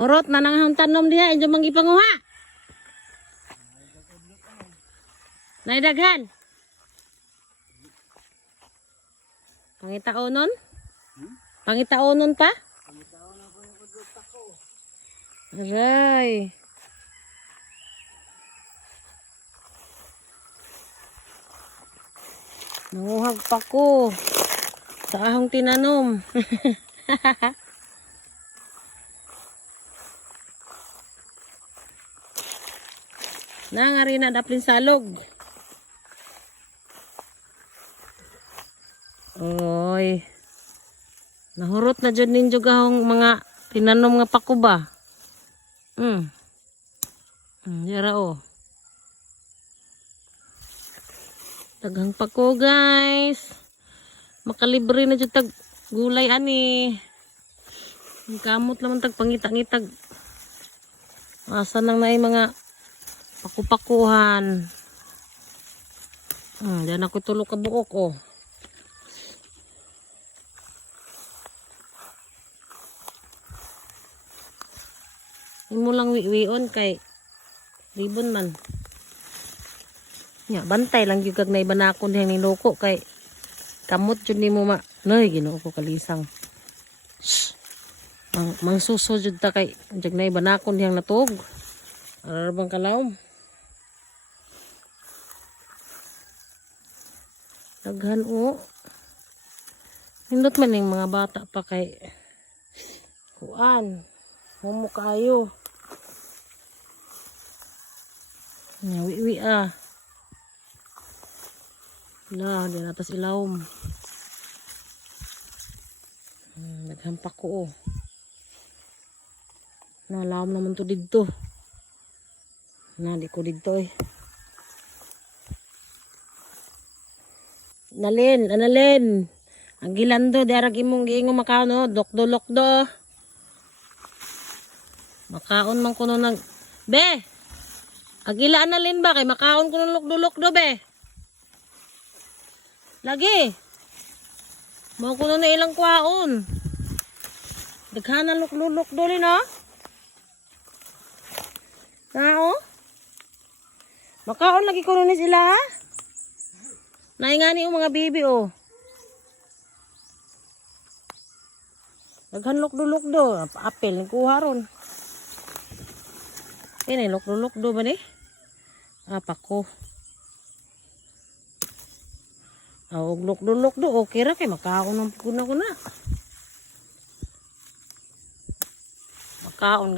Urot na nang tanom diha inyo mang ipanguha. Naidaghan. Pangitaonon? Pangitaonon pa? Pangitaonon ko yung udlot ako. Aray. Nanguhag pa ko sa ahong tinanom. Nangari na daplin salog. Oy. Nahurot na dyan ninyo gahong mga tinanom nga pako ba? Yara o. Daghang pako guys. Makalibre na dyan tag gulay ani. Kamot naman tag pangitag-ngitag. Asa nang naay mga paku-pakuhan. Diyan ako tulog ka buok oh. Imo lang wiwion kay ribon man. Nya bantay lang gyud kag naibanakon dihang niloko kay kamot jud nimo ma. Nay Ginoo ko kalisang. Mangsuso jud ta kay jag naibanakon dihang natug. Arabang kalawom. Daghan o. Nindot man yung mga bata pa kay kuan. Homo kayo. Wiwi ah. Lah, di natas ilawom. Naghampak ko oh. Nalawom naman to dito. Di ko dito eh. Analin. Ang gilando, di arag imong giingo makaon no. Dokdo. Makaon man kuno nag... Be! Agila analin ba? Kay makaon kuno lokdo be. Lagi. Mau kuno na ilang kwaon. Daghana lokdo rin no. Tao? Makaon lagi kuno ni sila ha? Naingani yung mga bibi oh. Daghan lokdo. Apel ni kuha ron. Ini lokdo ba ni? Apa ko? Og lokdo okay ra kay makaon ng kuna. Makaon